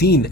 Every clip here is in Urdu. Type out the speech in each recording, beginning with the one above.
3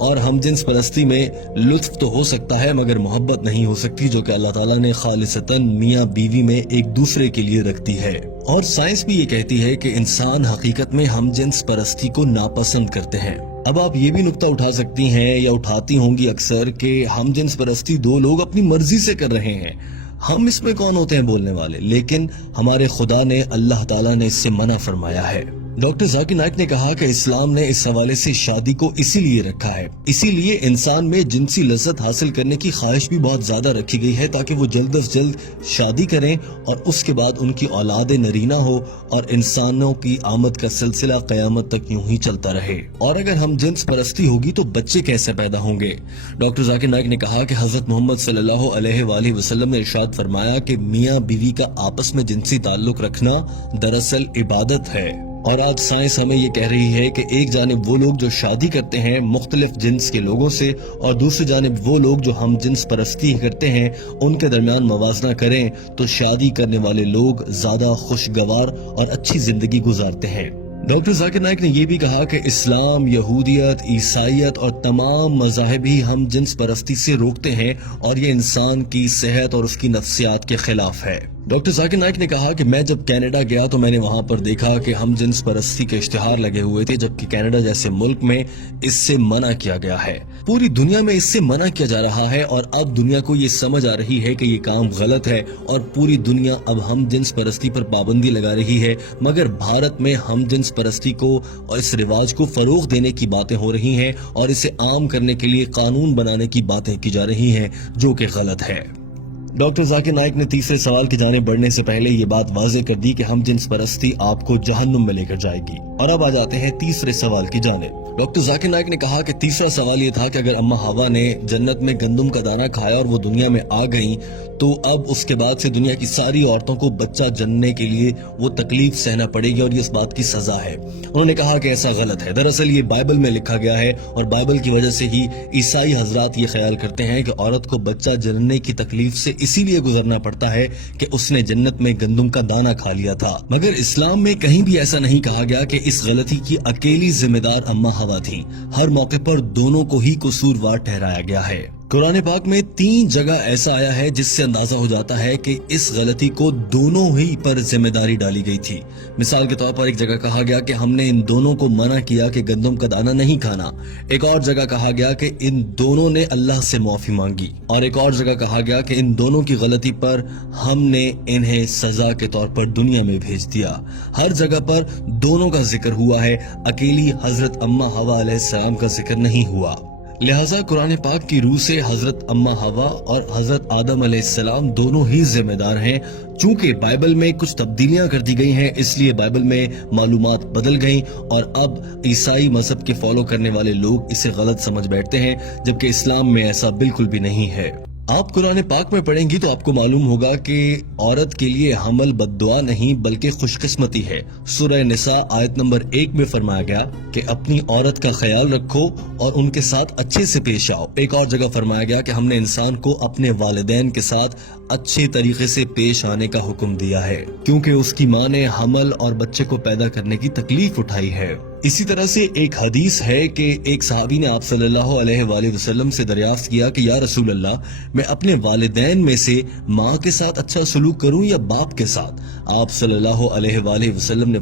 اور ہم جنس پرستی میں لطف تو ہو سکتا ہے مگر محبت نہیں ہو سکتی، جو کہ اللہ تعالیٰ نے خالصتاً میاں بیوی میں ایک دوسرے کے لیے رکھتی ہے۔ اور سائنس بھی یہ کہتی ہے کہ انسان حقیقت میں ہم جنس پرستی کو ناپسند کرتے ہیں۔ اب آپ یہ بھی نکتہ اٹھا سکتی ہیں یا اٹھاتی ہوں گی اکثر کہ ہم جنس پرستی دو لوگ اپنی مرضی سے کر رہے ہیں، ہم اس میں کون ہوتے ہیں بولنے والے، لیکن ہمارے خدا نے، اللہ تعالیٰ نے اس سے منع فرمایا ہے۔ ڈاکٹر ذاکر نائک نے کہا کہ اسلام نے اس حوالے سے شادی کو اسی لیے رکھا ہے، اسی لیے انسان میں جنسی لذت حاصل کرنے کی خواہش بھی بہت زیادہ رکھی گئی ہے تاکہ وہ جلد از جلد شادی کریں اور اس کے بعد ان کی اولاد نرینہ ہو اور انسانوں کی آمد کا سلسلہ قیامت تک یوں ہی چلتا رہے۔ اور اگر ہم جنس پرستی ہوگی تو بچے کیسے پیدا ہوں گے؟ ڈاکٹر ذاکر نائک نے کہا کہ حضرت محمد صلی اللہ علیہ وآلہ وسلم نے ارشاد فرمایا کہ میاں بیوی کا آپس میں جنسی تعلق رکھنا دراصل عبادت ہے۔ اور آج سائنس ہمیں یہ کہہ رہی ہے کہ ایک جانب وہ لوگ جو شادی کرتے ہیں مختلف جنس کے لوگوں سے اور دوسری جانب وہ لوگ جو ہم جنس پرستی کرتے ہیں ان کے درمیان موازنہ کریں تو شادی کرنے والے لوگ زیادہ خوشگوار اور اچھی زندگی گزارتے ہیں۔ ڈاکٹر ذاکر نائک نے یہ بھی کہا کہ اسلام، یہودیت، عیسائیت اور تمام مذاہب ہی ہم جنس پرستی سے روکتے ہیں اور یہ انسان کی صحت اور اس کی نفسیات کے خلاف ہے۔ ڈاکٹر ذاکر نائک نے کہا کہ میں جب کینیڈا گیا تو میں نے وہاں پر دیکھا کہ ہم جنس پرستی کے اشتہار لگے ہوئے تھے، جبکہ کینیڈا جیسے ملک میں اس سے منع کیا گیا ہے۔ پوری دنیا میں اس سے منع کیا جا رہا ہے اور اب دنیا کو یہ سمجھ آ رہی ہے کہ یہ کام غلط ہے اور پوری دنیا اب ہم جنس پرستی پر پابندی لگا رہی ہے، مگر بھارت میں ہم جنس پرستی کو اور اس رواج کو فروغ دینے کی باتیں ہو رہی ہیں اور اسے عام کرنے کے لیے قانون بنانے کی باتیں کی جا رہی ہیں، جو کہ غلط ہے۔ ڈاکٹر ذاکر نائک نے تیسرے سوال کی جانب بڑھنے سے پہلے یہ بات واضح کر دی کہ ہم جنس پرستی آپ کو جہنم میں لے کر جائے گی۔ اور اب آ جاتے ہیں تیسرے سوال کی جانب۔ ڈاکٹر ذاکر نائک نے کہا کہ تیسرا سوال یہ تھا کہ اگر اما حوا نے جنت میں گندم کا دانہ کھایا اور وہ دنیا میں آ گئیں تو اب اس کے بعد سے دنیا کی ساری عورتوں کو بچہ جننے کے لیے وہ تکلیف سہنا پڑے گی اور یہ اس بات کی سزا ہے۔ انہوں نے کہا کہ ایسا غلط ہے، دراصل یہ بائبل میں لکھا گیا ہے اور بائبل کی وجہ سے ہی عیسائی حضرات یہ خیال کرتے ہیں کہ عورت کو بچہ جننے کی تکلیف سے اسی لیے گزرنا پڑتا ہے کہ اس نے جنت میں گندم کا دانہ کھا لیا تھا، مگر اسلام میں کہیں بھی ایسا نہیں کہا گیا کہ اس غلطی کی اکیلی ذمہ دار اما حوا تھی۔ ہر موقع پر دونوں کو ہی قصوروار ٹھہرایا گیا ہے۔ قرآن پاک میں 3 جگہ ایسا آیا ہے جس سے اندازہ ہو جاتا ہے کہ اس غلطی کو دونوں ہی پر ذمہ داری ڈالی گئی تھی۔ مثال کے طور پر ایک جگہ کہا گیا کہ ہم نے ان دونوں کو منع کیا کہ گندم کا دانہ نہیں کھانا، ایک اور جگہ کہا گیا کہ ان دونوں نے اللہ سے معافی مانگی، اور ایک اور جگہ کہا گیا کہ ان دونوں کی غلطی پر ہم نے انہیں سزا کے طور پر دنیا میں بھیج دیا۔ ہر جگہ پر دونوں کا ذکر ہوا ہے، اکیلی حضرت اما حوا علیہ السلام کا ذکر نہیں ہوا۔ لہٰذا قرآن پاک کی روح سے حضرت اما حوا اور حضرت آدم علیہ السلام دونوں ہی ذمہ دار ہیں۔ چونکہ بائبل میں کچھ تبدیلیاں کر دی گئی ہیں اس لیے بائبل میں معلومات بدل گئیں اور اب عیسائی مذہب کے فالو کرنے والے لوگ اسے غلط سمجھ بیٹھتے ہیں، جبکہ اسلام میں ایسا بالکل بھی نہیں ہے۔ آپ قرآن پاک میں پڑھیں گی تو آپ کو معلوم ہوگا کہ عورت کے لیے حمل بد دعا نہیں بلکہ خوش قسمتی ہے۔ سورہ نساء آیت نمبر 1 میں فرمایا گیا کہ اپنی عورت کا خیال رکھو اور ان کے ساتھ اچھے سے پیش آؤ۔ ایک اور جگہ فرمایا گیا کہ ہم نے انسان کو اپنے والدین کے ساتھ اچھے طریقے سے پیش آنے کا حکم دیا ہے، کیونکہ اس کی ماں نے حمل اور بچے کو پیدا کرنے کی تکلیف اٹھائی ہے۔ اسی طرح سے ایک حدیث ہے کہ ایک صحابی نے آپ صلی اللہ علیہ وآلہ وسلم سے دریافت کیا کہ یا رسول اللہ، میں اپنے والدین میں سے ماں کے ساتھ اچھا سلوک کروں یا باپ کے ساتھ؟ آپ صلی اللہ علیہ وآلہ وسلم نے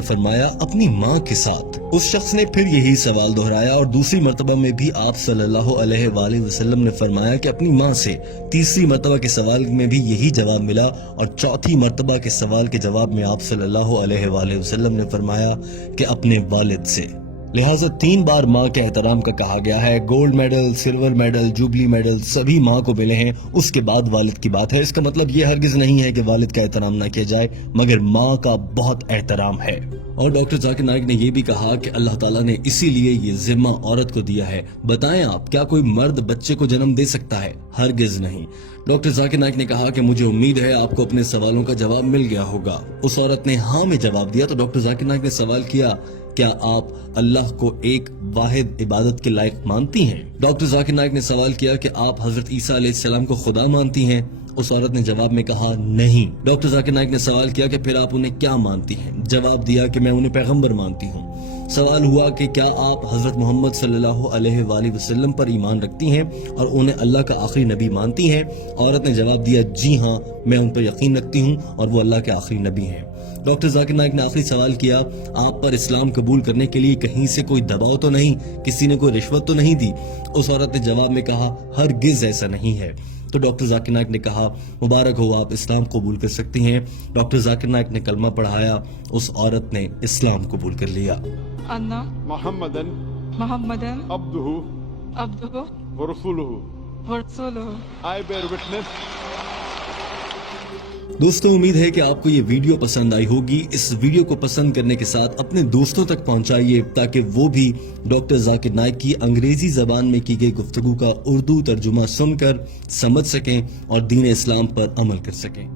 فرمایا اپنی ماں کے ساتھ۔ اس شخص نے پھر یہی سوال دہرایا اور دوسری مرتبہ میں بھی آپ صلی اللہ علیہ وآلہ وسلم نے فرمایا کہ اپنی ماں سے۔ تیسری مرتبہ کے سوال میں بھی یہی جواب ملا اور چوتھی مرتبہ کے سوال کے جواب میں آپ صلی اللہ علیہ وآلہ وسلم نے فرمایا کہ اپنے والد سے۔ لہٰذا 3 بار ماں کے احترام کا کہا گیا ہے۔ Gold medal, silver medal, jubilee medal سبھی ماں کو ملے ہیں، اس کے بعد والد کی بات ہے۔ اس کا مطلب یہ ہرگز نہیں ہے کہ والد کا احترام نہ کیا جائے، مگر ماں کا بہت احترام ہے۔ اور ڈاکٹر ذاکر نائک نے یہ بھی کہا کہ اللہ تعالیٰ نے اسی لیے یہ ذمہ عورت کو دیا ہے۔ بتائیں آپ، کیا کوئی مرد بچے کو جنم دے سکتا ہے؟ ہرگز نہیں۔ ڈاکٹر ذاکر نائک نے کہا کہ مجھے امید ہے آپ کو اپنے سوالوں کا جواب مل گیا ہوگا۔ اس عورت نے ہاں میں جواب دیا تو ڈاکٹر ذاکر نائک نے سوال کیا، کیا آپ اللہ کو ایک واحد عبادت کے لائق مانتی ہیں؟ ڈاکٹر ذاکر نائک نے سوال کیا کہ آپ حضرت عیسیٰ علیہ السلام کو خدا مانتی ہیں؟ اس عورت نے جواب میں کہا نہیں۔ ڈاکٹر ذاکر نائک نے سوال کیا کہ پھر آپ انہیں کیا مانتی ہیں؟ جواب دیا کہ میں انہیں پیغمبر مانتی ہوں۔ سوال ہوا کہ کیا آپ حضرت محمد صلی اللہ علیہ وآلہ وسلم پر ایمان رکھتی ہیں اور انہیں اللہ کا آخری نبی مانتی ہیں؟ عورت نے جواب دیا جی ہاں، میں ان پر یقین رکھتی ہوں اور وہ اللہ کے آخری نبی ہیں۔ ڈاکٹر ذاکر نائک نے آخری سوال کیا، آپ پر اسلام قبول کرنے کے لیے کہیں سے کوئی دباؤ تو نہیں، کسی نے کوئی رشوت تو نہیں دی؟ اس عورت نے جواب میں کہا ہرگز ایسا نہیں ہے۔ تو ڈاکٹر ذاکر نائک نے کہا مبارک ہو، آپ اسلام قبول کر سکتی ہیں۔ ڈاکٹر ذاکر نائک نے کلمہ پڑھایا، اس عورت نے اسلام قبول کر لیا۔ أن محمدا عبده ورسوله I bear witness. دوستوں امید ہے کہ آپ کو یہ ویڈیو پسند آئی ہوگی۔ اس ویڈیو کو پسند کرنے کے ساتھ اپنے دوستوں تک پہنچائیے تاکہ وہ بھی ڈاکٹر ذاکر نائک کی انگریزی زبان میں کی گئی گفتگو کا اردو ترجمہ سن کر سمجھ سکیں اور دین اسلام پر عمل کر سکیں۔